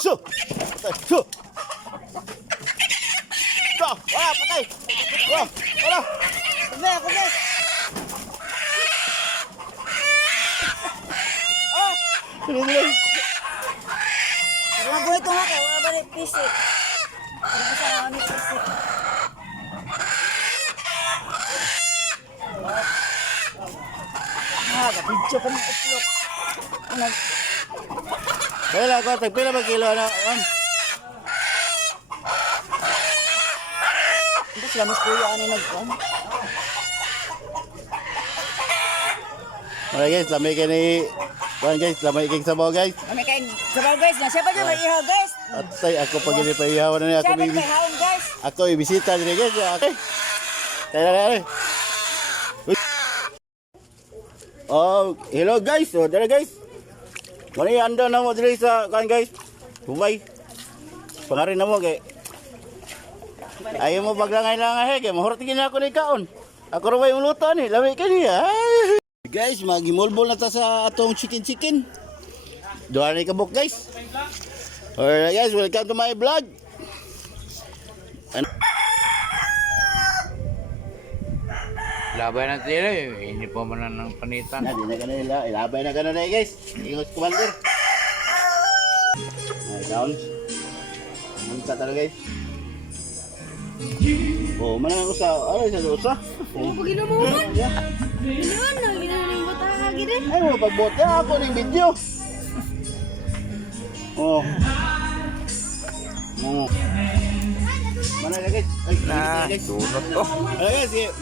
Su! Patay! Su! Su! Wala! Patay! Wala! Wala! Kumbe, kumbe. Tuloy-tuloy! Wala po ito nga kayo. Wala ba ni pisi? Wala ba sa ni pisi? Kapidyo ka ng uplok. Kaya lang ako, tagpila ba kilo na? Hindi sila mas kuya ano nagkuhan. Alright guys, lamay kayo ni... Kuhan guys, lamay kayo sa bawa guys. Kami kayong sabaw guys. Na siya pa dyan may ihaw guys. At tay, ako pag hindi pa ihawan na niya. Siya pa may haon guys. Ako ibisita din guys. Okay. Tayo na tayo. Oh, hello guys. So, dala guys. Muna ando na mo dili sa kan guys. Bumay. Pangarin na mo kay. Ayaw mo paglangay-langay kay mahurot gina ako ni kaon. Ako ra may uluto ni, lami ka niya. Guys, magimolbol na ta sa atong chicken. Duha ni kabuk guys. Alright guys, welcome to my vlog. Labay na tira eh. Hindi pa man ng panitan. Na, di na ganun nila. Ilabay na ganun na guys. Ingot commander. Ay, down. Munta talaga guys. Oh, manang ako sa... Ano sa usa? Ano pa ginamuman? Ginawan na. Ginawan ng batahagi din. Ay, mo pagbuot na ako ng video. Oh. Oh. Mana guys? Ay, guys. Tunot to. Ano guys?